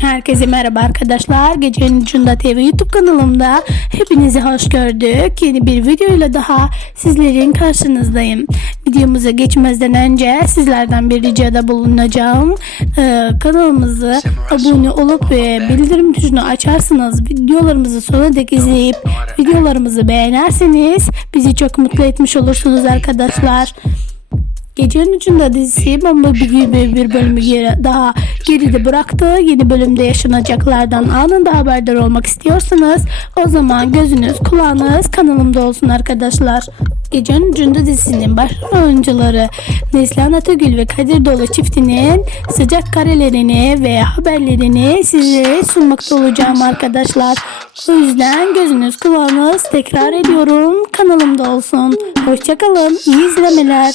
Herkese merhaba arkadaşlar. Gecenin Ucunda TV YouTube kanalımda hepinizi hoş gördük. Yeni bir videoyla daha sizlerin karşınızdayım. Videomuza geçmezden önce sizlerden bir ricada bulunacağım. Ee, kanalımızı abone olup ve bildirim tuşunu açarsanız videolarımızı sonuna dek izleyip videolarımızı beğenerseniz bizi çok mutlu etmiş olursunuz arkadaşlar. Gecenin ucunda dizisi bomba bir gibi bir bölümü geri, daha geride bıraktı. Yeni bölümde yaşanacaklardan anında haberdar olmak istiyorsanız o zaman gözünüz kulağınız kanalımda olsun arkadaşlar. Gecenin ucunda dizisinin başrol oyuncuları Neslihan Atagül ve Kadir Dolu çiftinin sıcak karelerini ve haberlerini size sunmakta olacağım arkadaşlar. O yüzden gözünüz kulağınız tekrar ediyorum kanalımda olsun. Hoşçakalın iyi izlemeler.